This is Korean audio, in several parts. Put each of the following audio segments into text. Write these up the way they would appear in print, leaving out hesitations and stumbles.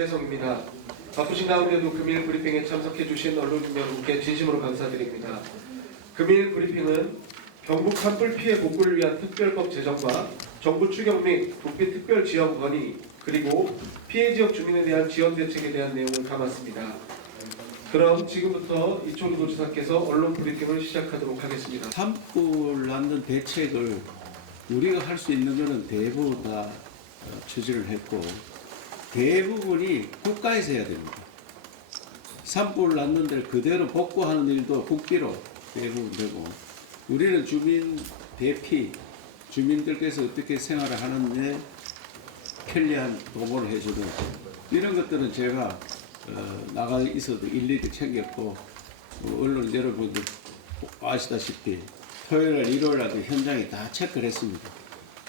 김대성입니다. 바쁘신 가운데도 금일 브리핑에 참석해 주신 언론 여러분께 진심으로 감사드립니다. 금일 브리핑은 경북 산불 피해 복구를 위한 특별법 제정과 정부 추경 및 도피 특별 지원 건의 그리고 피해 지역 주민에 대한 지원 대책에 대한 내용을 담았습니다. 그럼 지금부터 이철우 도지사께서 언론 브리핑을 시작하도록 하겠습니다. 산불 낳는 대책을 우리가 할 수 있는 것은 대부분 다 추진을 했고 대부분이 국가에서 해야 됩니다. 산불 났는 데를 그대로 복구하는 일도 국비로 대부분 되고 우리는 주민 대피, 주민들께서 어떻게 생활을 하는데 편리한 도모를 해주는 이런 것들은 제가 나가 있어도 일일이 챙겼고 언론 여러분들 아시다시피 토요일, 일요일날도 현장에 다 체크를 했습니다.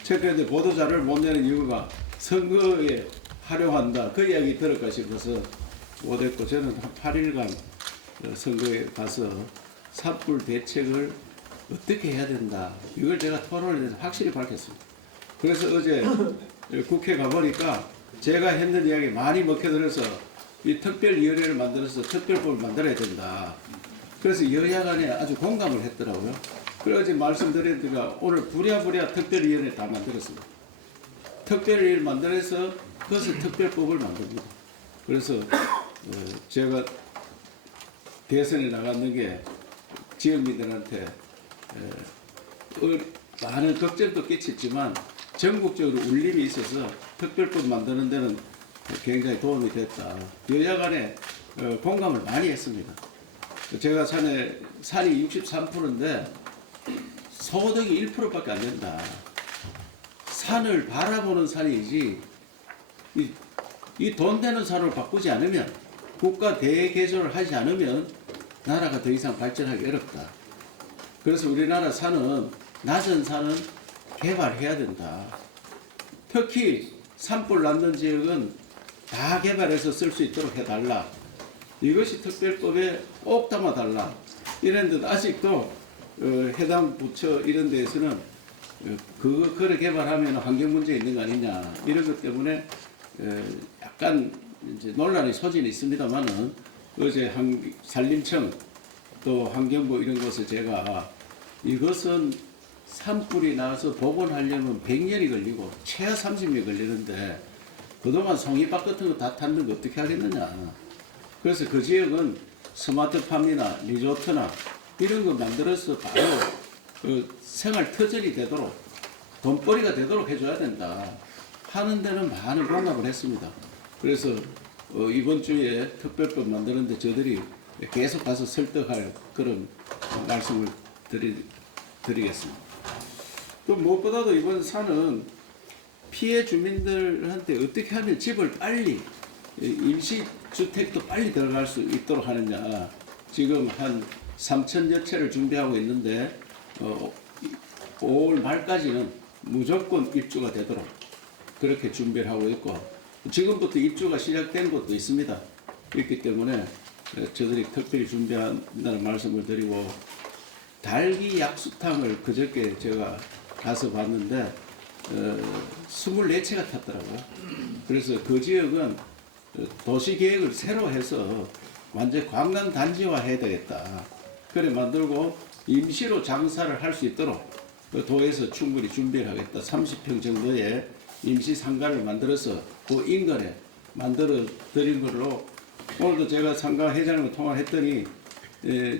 체크했는데 보도자료를 못 내는 이유가 선거에 활용한다 그 이야기 들을까 싶어서 못했고 저는 한 8일간 선거에 가서 산불 대책을 어떻게 해야 된다 이걸 제가 토론에 대해서 확실히 밝혔습니다. 그래서 어제 국회 가보니까 제가 했는 이야기 많이 먹혀들어서 이 특별위원회를 만들어서 특별법을 만들어야 된다. 그래서 여야 간에 아주 공감을 했더라고요. 그래서 어제 말씀드렸으니까 오늘 부랴부랴 특별위원회 다 만들었습니다. 특별위를 만들어서 그것을 특별법을 만듭니다. 그래서 제가 대선에 나갔는 게 지역민들한테 많은 걱정도 끼쳤지만 전국적으로 울림이 있어서 특별법 만드는 데는 굉장히 도움이 됐다. 여야 간에 공감을 많이 했습니다. 제가 산이 63%인데 소득이 1%밖에 안 된다. 산을 바라보는 산이지 이 돈 되는 산으로 바꾸지 않으면 국가 대개조를 하지 않으면 나라가 더 이상 발전하기 어렵다. 그래서 우리나라 산은 낮은 산은 개발해야 된다. 특히 산불 났는 지역은 다 개발해서 쓸 수 있도록 해달라. 이것이 특별법에 꼭 담아달라. 이랬는데 아직도 해당 부처 이런 데에서는 그거를 개발하면 환경 문제 있는 거 아니냐 이런 것 때문에 약간 이제 논란의 소진이 있습니다만은 어제 산림청 또 환경부 이런 곳에 제가 이것은 산불이 나서 복원하려면 100년이 걸리고 최하 30년이 걸리는데 그동안 송이밭 같은 거 다 탔는 거 어떻게 하겠느냐. 그래서 그 지역은 스마트팜이나 리조트나 이런 거 만들어서 바로 생활 터전이 되도록 돈벌이가 되도록 해줘야 된다 하는 데는 많은 공감을 했습니다. 그래서 이번 주에 특별법 만드는데 저들이 계속 가서 설득할 그런 말씀을 드리겠습니다. 또 무엇보다도 이번 산은 피해 주민들한테 어떻게 하면 집을 빨리 임시주택도 빨리 들어갈 수 있도록 하느냐. 지금 한 3,000여 채를 준비하고 있는데 5월 말까지는 무조건 입주가 되도록 그렇게 준비를 하고 있고 지금부터 입주가 시작된 곳도 있습니다. 있기 때문에 저들이 특별히 준비한다는 말씀을 드리고 달기 약수탕을 그저께 제가 가서 봤는데 24채가 탔더라고요. 그래서 그 지역은 도시계획을 새로 해서 완전 관광단지화 해야 되겠다. 그래 만들고 임시로 장사를 할 수 있도록 그 도에서 충분히 준비를 하겠다. 30평 정도의 임시 상가를 만들어서 그 인근에 만들어 드린 걸로 오늘도 제가 상가 회장님과 통화를 했더니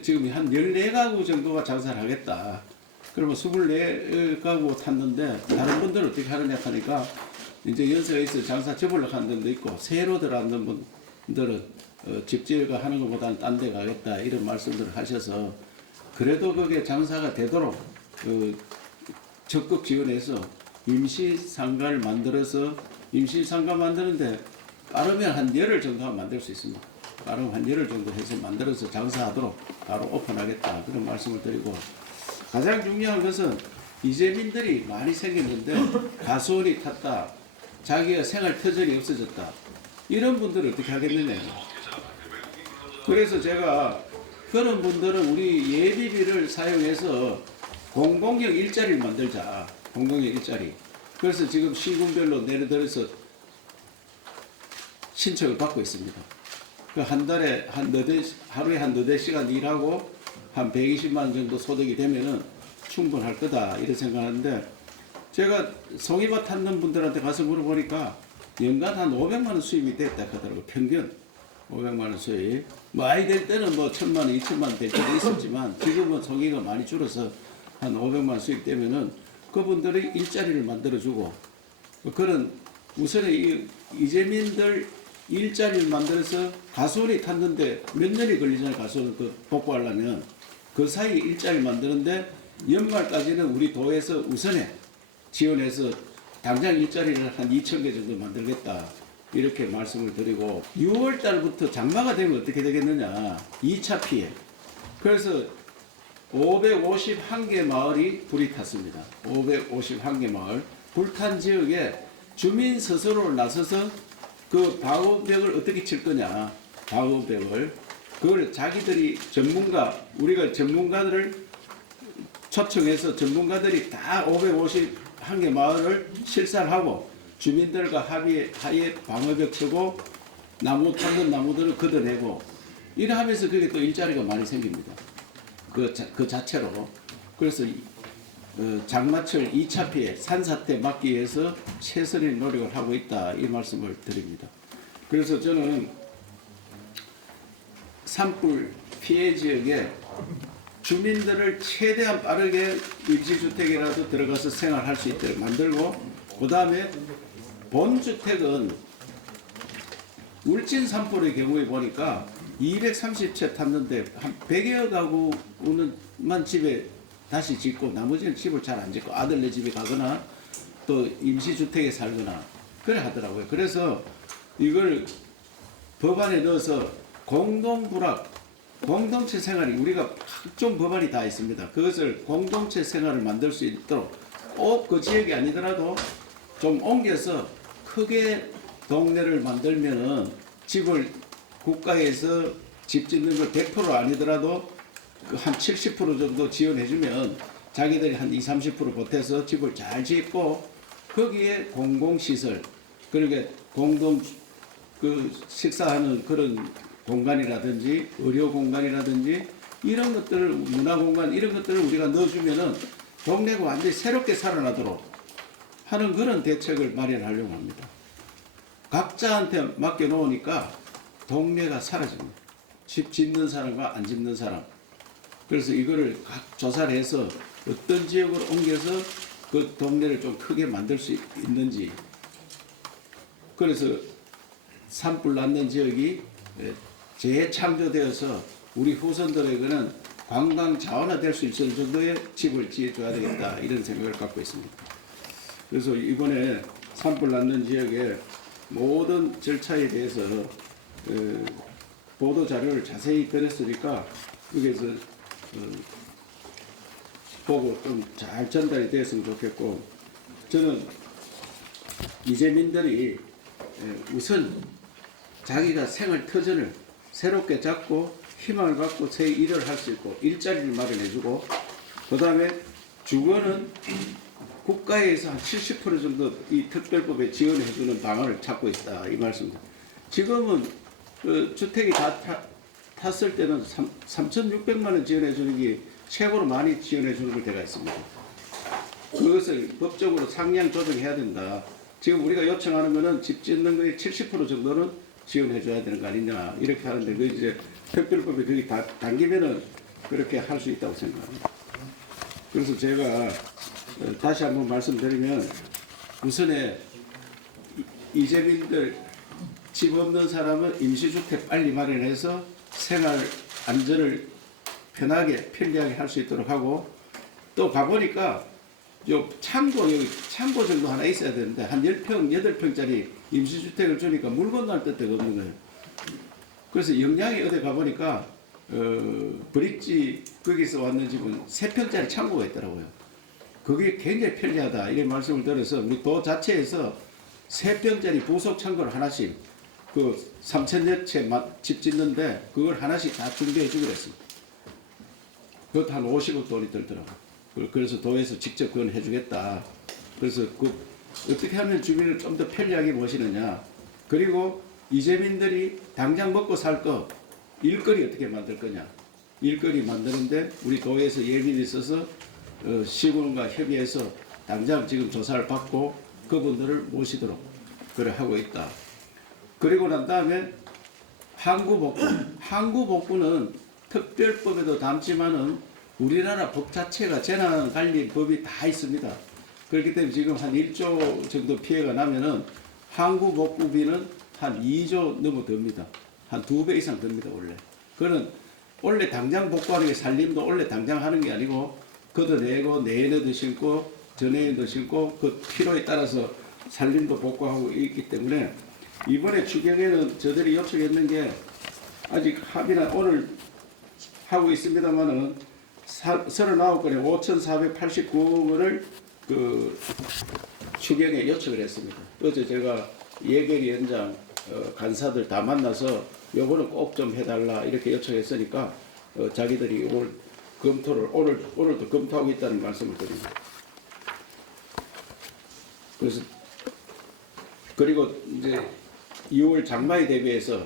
지금 한 14가구 정도가 장사를 하겠다. 그러면 24가구 탔는데 다른 분들은 어떻게 하느냐 하니까 이제 연세가 있어 장사 접으려고 하는 분도 있고 새로 들어왔는 분들은 집지가 하는 것보다는 딴 데 가겠다 이런 말씀들을 하셔서 그래도 그게 장사가 되도록 적극 지원해서 임시 상가를 만들어서 임시 상가 만드는데 빠르면 한 열흘 정도 하면 만들 수 있습니다. 빠르면 한 열흘 정도 해서 만들어서 장사하도록 바로 오픈하겠다 그런 말씀을 드리고 가장 중요한 것은 이재민들이 많이 생겼는데 가수원이 탔다. 자기가 생활 터전이 없어졌다. 이런 분들을 어떻게 하겠느냐. 그래서 제가 그런 분들은 우리 예비비를 사용해서 공공형 일자리를 만들자. 공공형 일자리. 그래서 지금 시군별로 내려들어서 신청을 받고 있습니다. 그 한 달에 하루에 한 4-4시간 일하고 한 120만 원 정도 소득이 되면은 충분할 거다 이렇게 생각하는데, 제가 송이밭 찾는 분들한테 가서 물어보니까 연간 한 500만 원 수입이 됐다 하더라고요. 평균 500만 원 수입. 뭐 아이 될 때는 뭐 1000만 원, 2000만 원 될 때도 있었지만 지금은 송이가 많이 줄어서 한 500만 원 수입 되면은 그분들이 일자리를 만들어주고, 그런 우선에 이재민들 일자리를 만들어서 가수원이 탔는데 몇 년이 걸리잖아요. 가수원 그 복구하려면 그 사이 일자리를 만드는데 연말까지는 우리 도에서 우선에 지원해서 당장 일자리를 한 2,000개 정도 만들겠다 이렇게 말씀을 드리고, 6월 달부터 장마가 되면 어떻게 되겠느냐, 2차 피해. 그래서 551개 마을이 불이 탔습니다. 551개 마을 불탄 지역에 주민 스스로 나서서 그 방어벽을 어떻게 칠 거냐, 방어벽을 그걸 자기들이 우리가 전문가들을 초청해서 전문가들이 다 551개 마을을 실사하고 주민들과 합의하에 방어벽 치고 나무 탔는 나무들을 걷어내고 이래 하면서 그게 또 일자리가 많이 생깁니다. 그 자체로. 그래서 장마철 2차 피해 산사태 막기 위해서 최선의 노력을 하고 있다 이 말씀을 드립니다. 그래서 저는 산불 피해 지역에 주민들을 최대한 빠르게 임시주택이라도 들어가서 생활할 수 있도록 만들고, 그 다음에 본주택은 울진 산불의 경우에 보니까 230채 탔는데 한 100여 가구만 집에 다시 짓고 나머지는 집을 잘 안 짓고 아들네 집에 가거나 또 임시주택에 살거나 그래 하더라고요. 그래서 이걸 법안에 넣어서 공동부락, 공동체 생활이, 우리가 각종 법안이 다 있습니다. 그것을 공동체 생활을 만들 수 있도록 꼭 그 지역이 아니더라도 좀 옮겨서 크게 동네를 만들면은 집을 국가에서 집 짓는 걸 100% 아니더라도 한 70% 정도 지원해주면 자기들이 한 20-30% 보태서 집을 잘 짓고 거기에 공공시설, 그러니까 공동 식사하는 그런 공간이라든지 의료 공간이라든지 이런 것들을, 문화 공간 이런 것들을 우리가 넣어주면은 동네가 완전히 새롭게 살아나도록 하는 그런 대책을 마련하려고 합니다. 각자한테 맡겨놓으니까 동네가 사라집니다. 집 짓는 사람과 안 짓는 사람. 그래서 이거를 각 조사를 해서 어떤 지역으로 옮겨서 그 동네를 좀 크게 만들 수 있는지. 그래서 산불 났는 지역이 재창조되어서 우리 후손들에게는 관광 자원화될 수 있을 정도의 집을 지어줘야 되겠다 이런 생각을 갖고 있습니다. 그래서 이번에 산불 났는 지역의 모든 절차에 대해서 보도 자료를 자세히 드렸으니까 여기서 보고 좀 잘 전달이 됐으면 좋겠고, 저는 이재민들이 우선 자기가 생활 터전을 새롭게 잡고 희망을 갖고 새 일을 할 수 있고 일자리를 마련해주고, 그 다음에 주거는 국가에서 한 70% 정도 이 특별법에 지원해주는 방안을 찾고 있다 이 말씀입니다. 지금은 그 주택이 다 탔을 때는 3,600만 원 지원해주는 게 최고로 많이 지원해주는 걸 제가 있습니다. 그것을 법적으로 상향 조정해야 된다. 지금 우리가 요청하는 거는 집 짓는 거의 70% 정도는 지원해줘야 되는 거 아니냐 이렇게 하는데, 그 이제 특별법이 거기 다 당기면은 그렇게 할 수 있다고 생각합니다. 그래서 제가 다시 한번 말씀드리면, 우선에 이재민들 집 없는 사람은 임시주택 빨리 마련해서 생활 안전을 편하게 편리하게 할 수 있도록 하고, 또 가보니까 요 창고 정도 하나 있어야 되는데 한 10평, 8평짜리 임시주택을 주니까 물 건너갈 데가 없는 거예요. 그래서 영양에 어디 가보니까 브릿지 거기서 왔는 집은 3평짜리 창고가 있더라고요. 그게 굉장히 편리하다 이런 말씀을 들어서 우리 도 자체에서 3평짜리 부속 창고를 하나씩 그 3,000여 채 집 짓는데 그걸 하나씩 다 준비해 주기로 했습니다. 그것도 한 50억 돈이 들더라고요. 그래서 도에서 직접 그건 해주겠다. 그래서 그 어떻게 하면 주민을 좀 더 편리하게 모시느냐. 그리고 이재민들이 당장 먹고 살 거 일거리 어떻게 만들 거냐. 일거리 만드는데 우리 도에서 예민이 있어서 시군과 협의해서 당장 지금 조사를 받고 그분들을 모시도록 그래 하고 있다. 그리고 난 다음에 항구복구는 특별법에도 담지만은 우리나라 법 자체가 재난관리법이 다 있습니다. 그렇기 때문에 지금 한 1조 정도 피해가 나면은 항구복구비는 한 2조 넘어 듭니다. 한 2배 이상 듭니다, 원래. 그거는 원래 당장 복구하는 게 산림도 원래 당장 하는 게 아니고 걷어내고 내년에도 심고 전해에도 심고 그 필요에 따라서 산림도 복구하고 있기 때문에 이번에 추경에는 저들이 요청했는 게 아직 합의는 오늘 하고 있습니다만은 39건에 5,489원을 그 추경에 요청을 했습니다. 어제 제가 예결위원장 간사들 다 만나서 요거는 꼭 좀 해달라 이렇게 요청했으니까 자기들이 오늘 검토를 오늘도 검토하고 있다는 말씀을 드립니다. 그래서 그리고 이제 2월 장마에 대비해서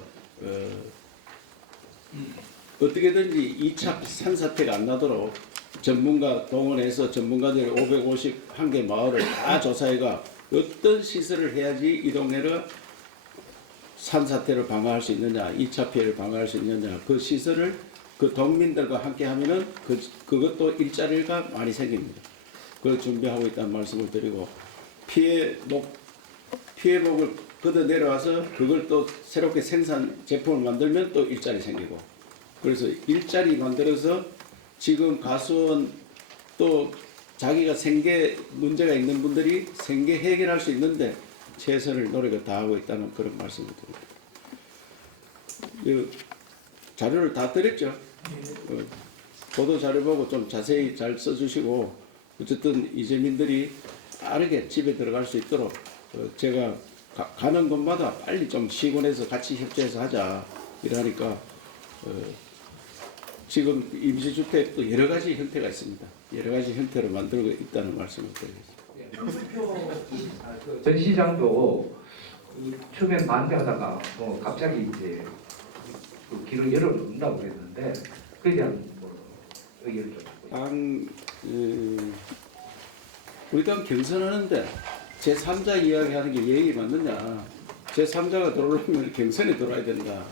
어떻게든지 2차 산사태가 안 나도록 전문가 동원해서 전문가들이 551개 마을을 다 조사해가 어떤 시설을 해야지 이 동네를 산사태를 방어할 수 있느냐, 2차 피해를 방어할 수 있느냐, 그 시설을 그 동민들과 함께 하면은 그것도 일자리가 많이 생깁니다. 그걸 준비하고 있다는 말씀을 드리고 피해복을 걷어 내려와서 그걸 또 새롭게 생산 제품을 만들면 또 일자리 생기고 그래서 일자리 만들어서 지금 가수원 또 자기가 생계 문제가 있는 분들이 생계 해결할 수 있는데 최선을 노력을 다하고 있다는 그런 말씀을 드립니다. 자료를 다 드렸죠. 보도 자료 보고 좀 자세히 잘 써주시고 어쨌든 이재민들이 빠르게 집에 들어갈 수 있도록 제가 가는 곳마다 빨리 좀 시군해서 같이 협조해서 하자 이러니까 지금 임시주택도 여러 가지 형태가 있습니다. 여러 가지 형태로 만들고 있다는 말씀을 드리겠습니다. 전 시장도 처음엔 반대하다가 뭐 갑자기 이제 그 길을 열어놓는다고 그랬는데 그에 대한 뭐 의견을 좀. 우리 당 경선하는데 제3자 이야기하는 게 예의 맞느냐? 제3자가 들어오려면 경선에 들어와야 된다.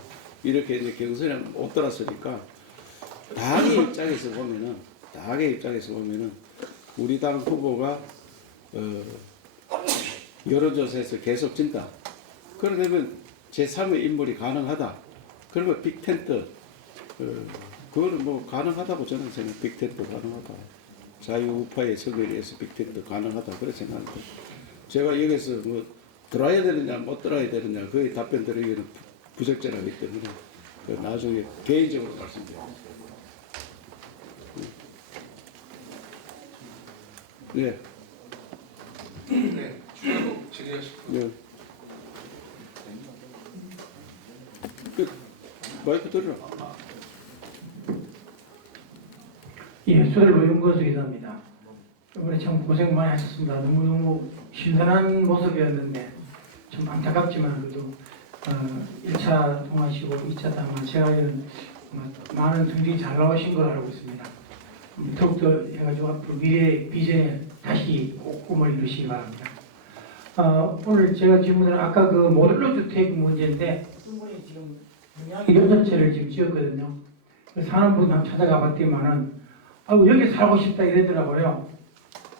이렇게 이제 경선에 못 들었으니까 당의 입장에서 보면은 우리 당 후보가 여론조사에서 계속 진다. 그러면 제3의 인물이 가능하다. 그러면 빅텐트 그거는 뭐 가능하다고 저는 생각. 빅텐트 가능하다. 자유우파의 성별에 의해서 빅텐트 가능하다. 그렇게 생각합니다. 제가 여기서 뭐 들어야 되느냐 못 들어야 되느냐 거의 답변 드리기는 부적절하기 때문에 나중에 개인적으로 말씀드립니다. 네. 네, 추가로 질의하실 분. 네. 마이크 들으라. 예, 수달로 연구소이사입니다. 이번에 참 고생 많이 하셨습니다. 너무너무 신선한 모습이었는데 좀 안타깝지만 그래도 1차 통하시고 2차 당은 제가 많은 등들이 잘 나오신 걸 알고 있습니다. 더욱더 해가지고 앞으로 미래 비전에 다시 꼭 꿈을 이루시기 바랍니다. 오늘 제가 질문을 아까 그 모듈러 주택 문제인데 분이 지금 분양이 6채를 지금 지었거든요. 사는 분 한번 찾아가 봤더니만은 여기 살고 싶다 이러더라고요.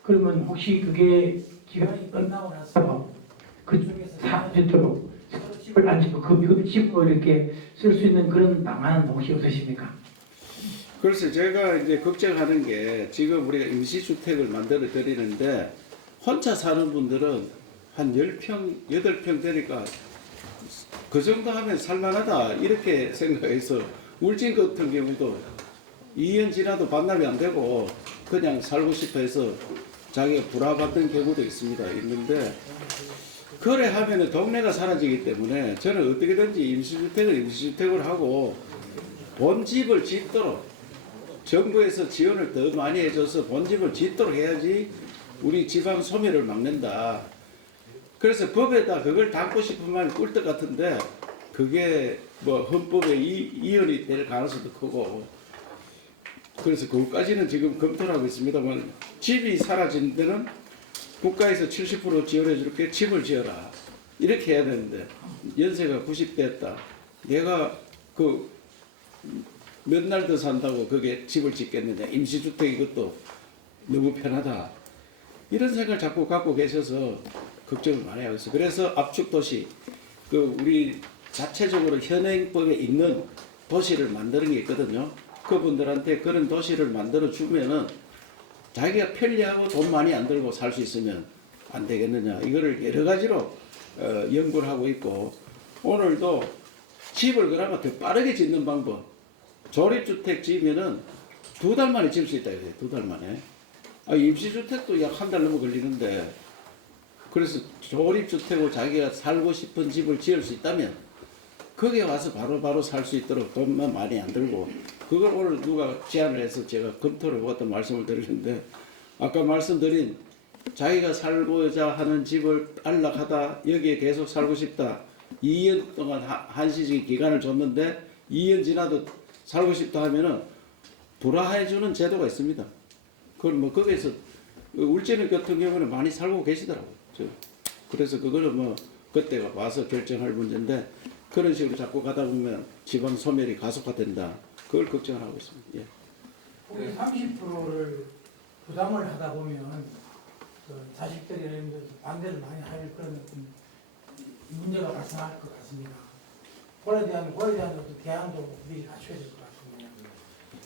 그러면 혹시 그게 기간이 끝나고 나서 그쪽에서 사주도록 집을 안 짓고 그 집으로 이렇게 쓸 수 있는 그런 방안은 혹시 없으십니까? 그래서 제가 이제 걱정하는 게 지금 우리가 임시주택을 만들어 드리는데 혼자 사는 분들은 한 10평, 8평 되니까 그 정도 하면 살만하다 이렇게 생각해서 울진 같은 경우도 2년 지나도 반납이 안 되고 그냥 살고 싶어 해서 자기가 불화받던 경우도 있는데 그래 하면은 동네가 사라지기 때문에 저는 어떻게든지 임시주택을 하고 본집을 짓도록 정부에서 지원을 더 많이 해줘서 본집을 짓도록 해야지 우리 지방 소멸을 막는다. 그래서 법에다 그걸 담고 싶은 마음이 꿀 것 같은데 그게 뭐 헌법에 이연이 될 가능성도 크고 그래서 그것까지는 지금 검토를 하고 있습니다만 집이 사라진 데는 국가에서 70% 지원해 줄게 집을 지어라 이렇게 해야 되는데 연세가 90대였다 내가 그 몇 날 더 산다고 그게 집을 짓겠느냐 임시주택 이것도 너무 편하다 이런 생각을 자꾸 갖고 계셔서 걱정을 많이 하고 있어요. 그래서 압축도시 그 우리 자체적으로 현행법에 있는 도시를 만드는 게 있거든요. 그분들한테 그런 도시를 만들어 주면은 자기가 편리하고 돈 많이 안 들고 살 수 있으면 안 되겠느냐. 이거를 여러 가지로 연구를 하고 있고 오늘도 집을 그나마 더 빠르게 짓는 방법. 조립주택 지으면은 2달 만에 지을 수 있다 이거예요. 2달 만에. 임시주택도 약 한 달 넘어 걸리는데 그래서 조립주택으로 자기가 살고 싶은 집을 지을 수 있다면 거기에 와서 바로 살 수 있도록 돈만 많이 안 들고 그걸 오늘 누가 제안을 해서 제가 검토를 해봤던 말씀을 드리는데 아까 말씀드린 자기가 살고자 하는 집을 안락하다 여기에 계속 살고 싶다 2년 동안 한시적인 기간을 줬는데 2년 지나도 살고 싶다 하면은 불화해주는 제도가 있습니다. 그걸 뭐 거기에서 울진읍 같은 경우는 많이 살고 계시더라고요. 그래서 그거는 뭐 그때 와서 결정할 문제인데 그런 식으로 자꾸 가다 보면 지방 소멸이 가속화된다. 그걸 걱정을 하고 있습니다. 예. 거기 30%를 부담을 하다 보면 그 자식들이나 이런 데서 반대를 많이 할 그런 어떤 문제가 발생할 것 같습니다. 그거에 대한 어떤 대안도 미리 갖춰야 될 것 같습니다.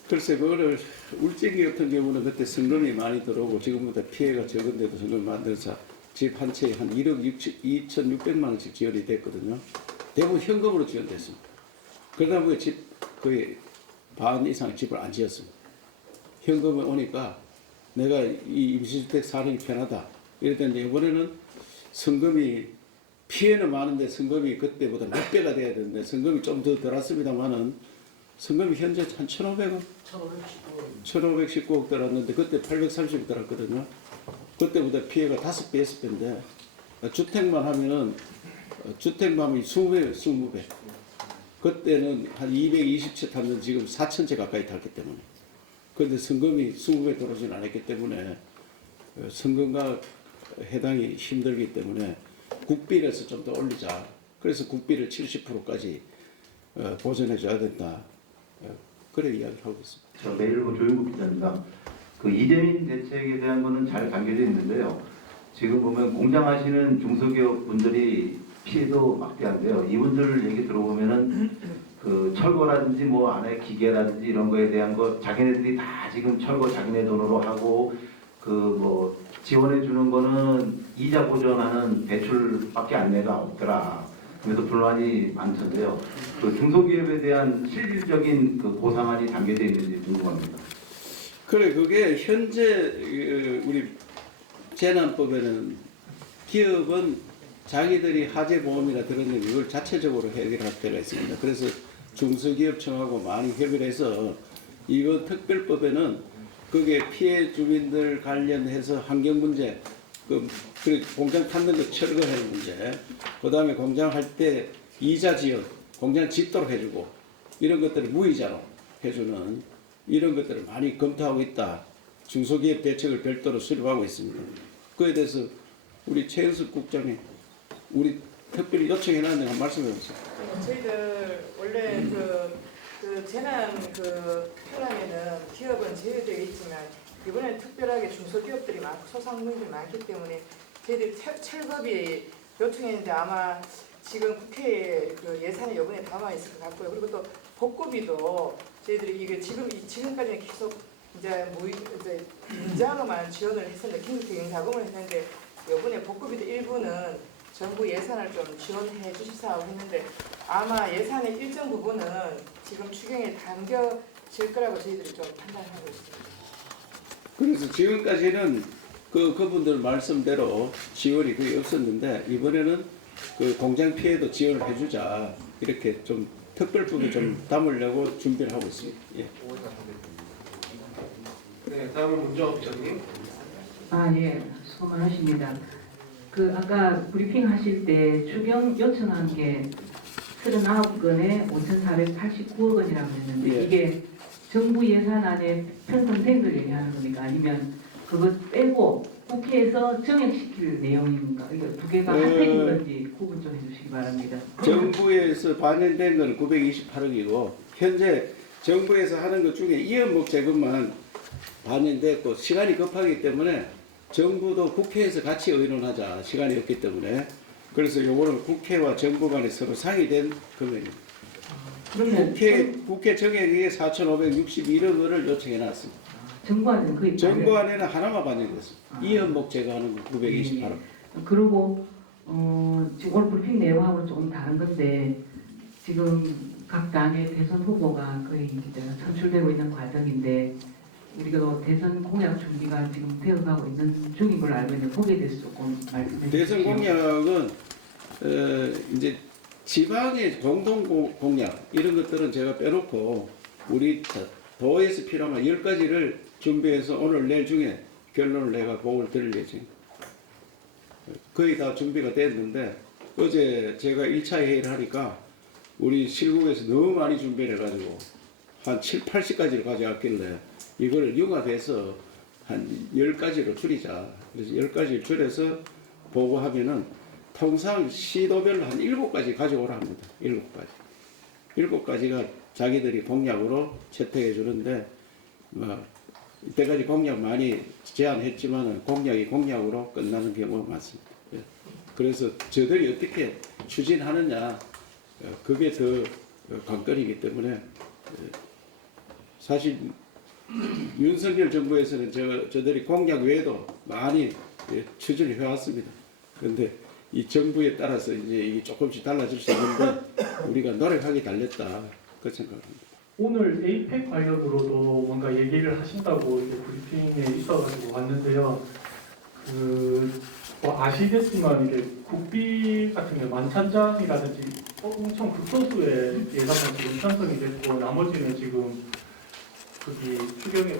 글쎄 그거를 울진기 같은 경우는 그때 성금이 많이 들어오고 지금보다 피해가 적은데도 성금 만들어서 집 한 채에 한 1억 2,600만 원씩 지원이 됐거든요. 대부분 현금으로 지원됐습니다. 그러다 보니 집 거의 반 이상 집을 안 지었습니다. 현금이 오니까 내가 이 임시주택 사는 게 편하다. 이랬더니 이번에는 성금이 피해는 많은데 성금이 그때보다 몇 배가 돼야 되는데 성금이 좀 더 들었습니다만은 성금이 현재 한 1,500원? 1,519억 들었는데 그때 830억 들었거든요. 그때보다 피해가 5배, 6배인데 주택만 하면은 주택만 하면 20배, 20배. 그때는 한 220채 탔는데 지금 4,000채 가까이 탔기 때문에. 그런데 성금이 20배 들어오진 않았기 때문에 성금과 해당이 힘들기 때문에 국비에서 좀 더 올리자. 그래서 국비를 70%까지 보전해 줘야 된다. 그래 이야기를 하고 있습니다. 저 매일보 조윤국 기자입니다. 그 이재민 대책에 대한 거는 잘 담겨져 있는데요. 지금 보면 공장하시는 중소기업 분들이 피해도 막대한데요. 이분들 얘기 들어보면은 그 철거라든지 뭐 안에 기계라든지 이런 거에 대한 거 자기네들이 다 지금 철거 자기네 돈으로 하고 그 뭐 지원해 주는 거는 이자 보전하는 대출밖에 안내가 없더라. 그래서 불만이 많던데요. 그 중소기업에 대한 실질적인 그 보상안이 담겨져 있는지 궁금합니다. 그래 그게 현재 우리 재난법에는 기업은 자기들이 화재 보험이나 들었는 이걸 자체적으로 해결할 때가 있습니다. 그래서 중소기업청하고 많이 협의해서 이번 특별법에는 그게 피해 주민들 관련해서 환경 문제, 그 공장 탔는 거 철거하는 문제, 그 다음에 공장 할 때 이자 지원, 공장 짓도록 해주고 이런 것들을 무이자로 해주는 이런 것들을 많이 검토하고 있다. 중소기업 대책을 별도로 수립하고 있습니다. 그에 대해서 우리 최은숙 국장이 우리 특별히 요청해놨는데 한번 말씀해 보세요. 저희들 원래 그 재난 그 특별하면은 기업은 제외되어 있지만 이번에 특별하게 중소기업들이 많고 소상공인들이 많기 때문에 저희들이 철거비 요청했는데 아마 지금 국회에 그 예산이 요번에 담아 있을 것 같고요. 그리고 또 복구비도 저희들이 이게 지금까지는 계속 이제 문자로만 지원을 했었는데 긴급적인 자금을 했는데 요번에 복구비도 일부는 정부 예산을 좀 지원해 주십사고 했는데 아마 예산의 일정 부분은 지금 추경에 담겨질 거라고 저희들이 좀 판단하고 있습니다. 그래서 지금까지는 그분들 말씀대로 지원이 거의 없었는데 이번에는 그 공장 피해도 지원을 해주자 이렇게 좀 특별법을 좀 담으려고 준비를 하고 있습니다. 예. 네, 다음은 문정욱 기자님. 예, 수고 많으십니다. 그 아까 브리핑 하실 때 추경 요청한 게 39건에 5,489억 원이라고 했는데 예. 이게 정부 예산안에 편성된 걸 얘기하는 겁니까? 아니면 그거 빼고 국회에서 정액시킬 내용입니까? 이거 두 개가 핫팩인 건지 구분 좀 해주시기 바랍니다. 정부에서 반영된 건 928억이고 현재 정부에서 하는 것 중에 이연목 재건만 반영됐고 시간이 급하기 때문에 정부도 국회에서 같이 의논하자 시간이 없기 때문에 그래서 요거는 국회와 정부 간에 서로 상의된 금액입니다. 그러면 국회 정액이 4,561억 원을 요청해 놨습니다. 정부안은 거의 정부안에는 하나만 반영됐습니다. 이연목 제거하는 거 928억. 그리고 지금 오늘 브리핑 내용하고는 조금 다른 건데 지금 각 당의 대선 후보가 거의 이제 선출되고 있는 과정인데 우리가 대선 공약 준비가 지금 되어가고 있는 중인 걸로 알고 있는데 거기에 대해서 조금 말씀해 주시죠. 대선 공약은 이제 지방의 공동 공약 이런 것들은 제가 빼놓고 우리 도에서 필요한 10가지를 준비해서 오늘 내일 중에 결론을 내가 보고를 드릴 예정입니다. 거의 다 준비가 됐는데 어제 제가 1차 회의를 하니까 우리 실국에서 너무 많이 준비를 해가지고 한 7, 80가지를 가져왔길래 이걸 융합해서 한 10가지로 줄이자. 그래서 10가지를 줄여서 보고하면은 통상 시도별로 한 7가지 가져오라 합니다. 7가지. 7가지가 자기들이 공약으로 채택해 주는데 뭐 이때까지 공약 많이 제안했지만은 공약이 공약으로 끝나는 경우가 많습니다. 예. 그래서 저들이 어떻게 추진하느냐 그게 더 관건이기 때문에 사실 윤석열 정부에서는 저들이 공약 외에도 많이 추진을 해왔습니다. 그런데 이 정부에 따라서 이제 이게 조금씩 달라질 수 있는데 우리가 노력하기 달렸다 그 생각합니다. 오늘 에이펙 관련으로도 뭔가 얘기를 하신다고 이제 브리핑에 있어가지고 왔는데요. 뭐 아시겠지만 이게 국비 같은 게 만찬장이라든지 엄청 극소수의 예산만 지금 편성이 됐고 나머지는 지금 거기 추경에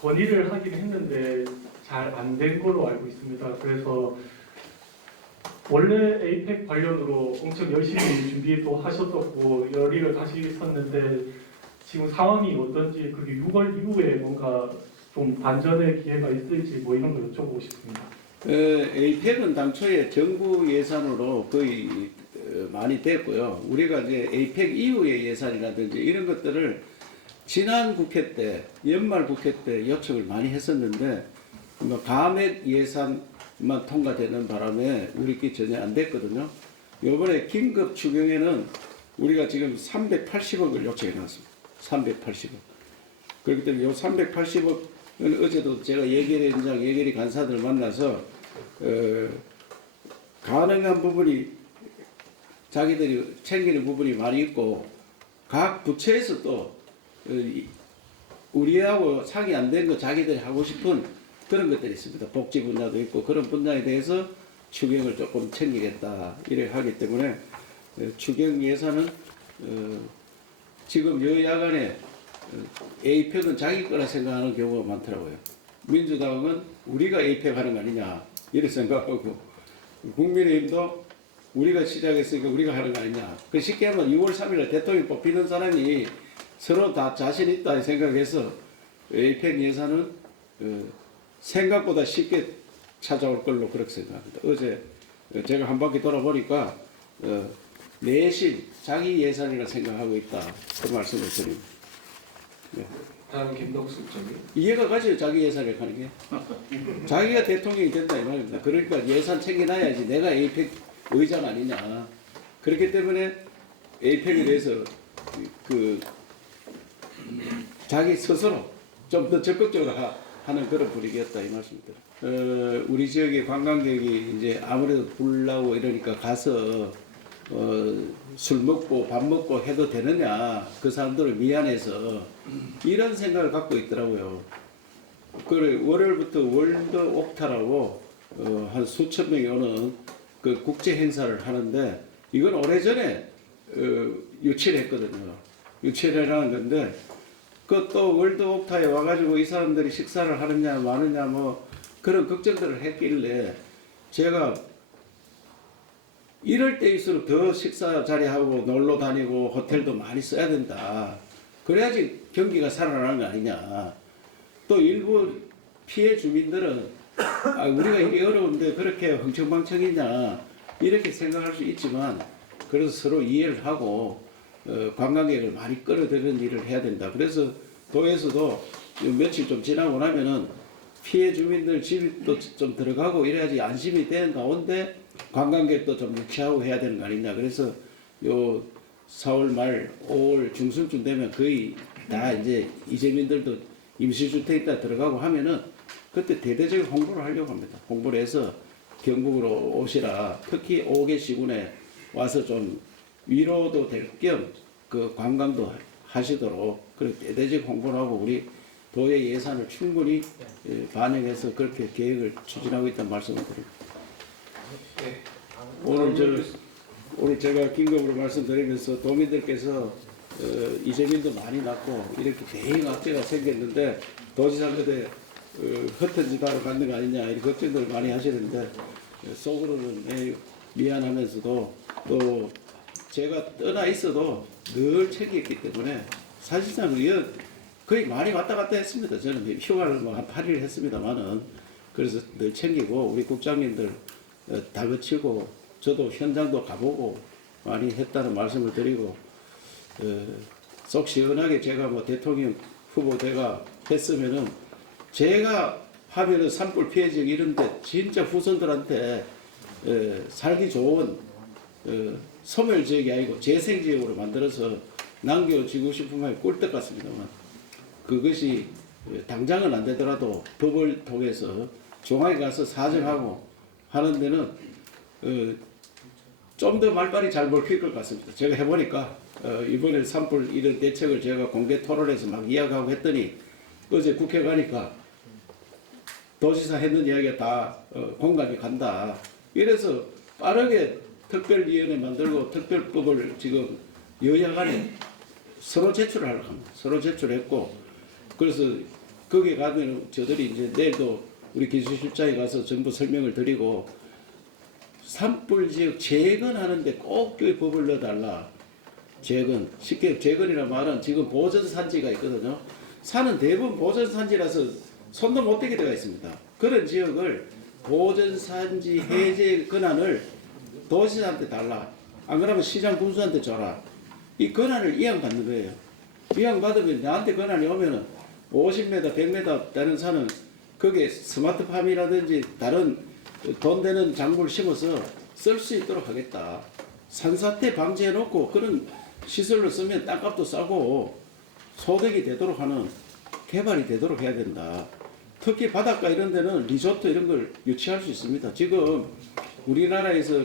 건의를 하긴 했는데 잘 안 된 걸로 알고 있습니다. 그래서 원래 에이펙 관련으로 엄청 열심히 준비도 하셨었고 열의를 다시셨는데 지금 상황이 어떤지 그게 6월 이후에 뭔가 좀 반전의 기회가 있을지 뭐 이런 걸 여쭤보고 싶습니다. 에이펙은 당초에 정부 예산으로 거의 많이 됐고요. 우리가 이제 에이펙 이후의 예산이라든지 이런 것들을 지난 국회 때, 연말 국회 때 요청을 많이 했었는데 뭐 감액 예산만 통과되는 바람에 우리끼리 전혀 안 됐거든요. 이번에 긴급 추경에는 우리가 지금 380억을 요청해 놨습니다. 380억. 그렇기 때문에 이 380억은 어제도 제가 예결위원장, 예결위 간사들 만나서 가능한 부분이 자기들이 챙기는 부분이 많이 있고 각 부처에서 또 우리하고 상의 안 된 거 자기들이 하고 싶은 그런 것들이 있습니다. 복지 분야도 있고 그런 분야에 대해서 추경을 조금 챙기겠다 이래 하기 때문에 추경 예산은 지금 여야 간에 에이펙은 자기 거라 생각하는 경우가 많더라고요. 민주당은 우리가 에이펙 하는 거 아니냐 이렇게 생각하고 국민의힘도 우리가 시작했으니까 우리가 하는 거 아니냐. 그 쉽게 하면 6월 3일 대통령 뽑히는 사람이 서로 다 자신 있다 생각해서 에이펙 예산은 생각보다 쉽게 찾아올 걸로 그렇게 생각합니다. 어제 제가 한 바퀴 돌아보니까 내실 자기 예산이라 생각하고 있다 그 말씀을 드립니다. 네. 다음 김덕수 국장님. 이해가 가죠. 자기 예산을 하는 게 자기가 대통령이 된다 이 말입니다. 그러니까 예산 챙겨놔야지 내가 에이펙 의장 아니냐. 그렇기 때문에 에이펙에 대해서 자기 스스로 좀 더 적극적으로 하는 그런 분위기였다 이 말씀입니다. 우리 지역의 관광객이 이제 아무래도 불나고 이러니까 가서 술 먹고 밥 먹고 해도 되느냐 그 사람들을 미안해서 이런 생각을 갖고 있더라고요. 그래 월요일부터 월드 옥타라고 한 수천 명이 오는 그 국제 행사를 하는데 이건 오래전에 유치를 했거든요. 유치를 하는 건데 그 또 월드 옥타에 와가지고 이 사람들이 식사를 하느냐 마느냐 뭐 그런 걱정들을 했길래 제가 이럴 때일수록 더 식사 자리하고 놀러 다니고 호텔도 많이 써야 된다. 그래야지 경기가 살아나는 거 아니냐. 또 일부 피해 주민들은 우리가 이게 어려운데 그렇게 흥청망청이냐 이렇게 생각할 수 있지만 그래서 서로 이해를 하고 관광객을 많이 끌어들이는 일을 해야 된다. 그래서 도에서도 며칠 좀 지나고 나면은 피해 주민들 집도 좀 들어가고 이래야지 안심이 되는 가운데 관광객도 좀 유치하고 해야 되는 거 아니냐. 그래서 요 4월 말 5월 중순쯤 되면 거의 다 이제 이재민들도 임시주택에 들어가고 하면은 그때 대대적인 홍보를 하려고 합니다. 홍보를 해서 경북으로 오시라. 특히 5개 시군에 와서 좀 위로도 될 겸 그 관광도 하시도록 그렇게 대대적 홍보를 하고 우리 도의 예산을 충분히 반영해서 그렇게 계획을 추진하고 있다는 말씀을 드립니다. 네. 오늘 제가 긴급으로 말씀드리면서 도민들께서 이재민도 많이 낳고 이렇게 대형 악재가 생겼는데 도지사한테 흩어진 짓 하러 가는 거 아니냐 이런 걱정들을 많이 하시는데 속으로는 미안하면서도 또 제가 떠나 있어도 늘 챙겼기 때문에 사실상 거의 많이 왔다 갔다 했습니다. 저는 휴가를 한 8일 했습니다만은 그래서 늘 챙기고 우리 국장님들 다그치고 저도 현장도 가보고 많이 했다는 말씀을 드리고 속 시원하게 제가 뭐 대통령 후보대가 했으면은 제가 하면은 산불 피해 지역 이런데 진짜 후손들한테 살기 좋은 소멸 지역이 아니고 재생 지역으로 만들어서 남겨주고 싶은 마음이 꿀떡 같습니다만 그것이 당장은 안 되더라도 법을 통해서 중앙에 가서 사정하고 하는 데는 좀 더 말빨이 잘 먹힐 것 같습니다. 제가 해보니까 이번에 산불 이런 대책을 제가 공개 토론에서 막 이야기하고 했더니 어제 국회 가니까 도지사 했는 이야기가 다 공감이 간다. 이래서 빠르게 특별위원회 만들고 특별법을 지금 여야 간에 서로 제출을 하려고 합니다. 서로 제출했고 그래서 거기에 가면 저들이 이제 내일도 우리 기술실장에 가서 전부 설명을 드리고 산불 지역 재건하는데 꼭 그 법을 넣어달라. 재건. 쉽게 재건이라는 말은 지금 보전산지가 있거든요. 산은 대부분 보전산지라서 손도 못 대게 되어 있습니다. 그런 지역을 보전산지 해제 권한을 도시한테 달라. 안 그러면 시장 군수한테 줘라. 이 권한을 이양받는 거예요. 이양받으면 나한테 권한이 오면은 50m, 100m 다른 산은 거기에 스마트팜이라든지 다른 돈 되는 작물을 심어서 쓸 수 있도록 하겠다. 산사태 방지해놓고 그런 시설로 쓰면 땅값도 싸고 소득이 되도록 하는 개발이 되도록 해야 된다. 특히 바닷가 이런 데는 리조트 이런 걸 유치할 수 있습니다. 지금 우리나라에서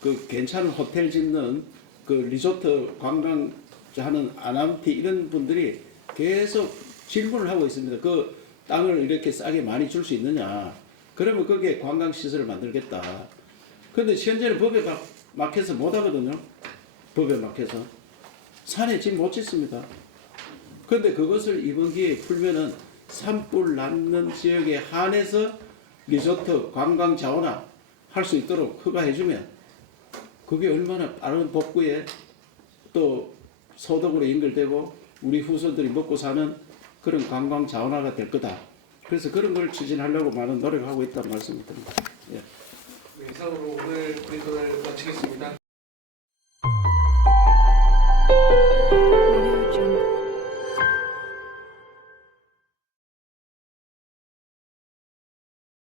그 괜찮은 호텔 짓는 그 리조트 관광 하는 아남티 이런 분들이 계속 질문을 하고 있습니다. 그 땅을 이렇게 싸게 많이 줄 수 있느냐. 그러면 거기에 관광시설을 만들겠다. 그런데 현재는 법에 막혀서 못 하거든요. 법에 막혀서. 산에 집 못 짓습니다. 그런데 그것을 이번 기회에 풀면은 산불 났는 지역에 한해서 리조트, 관광 자원화 할 수 있도록 허가해주면 그게 얼마나 빠른 복구에 또 소득으로 연결되고 우리 후손들이 먹고 사는 그런 관광 자원화가 될 거다. 그래서 그런 걸 추진하려고 많은 노력하고 있다는 말씀을 드립니다. 예. 이상으로 오늘 브리핑을 마치겠습니다.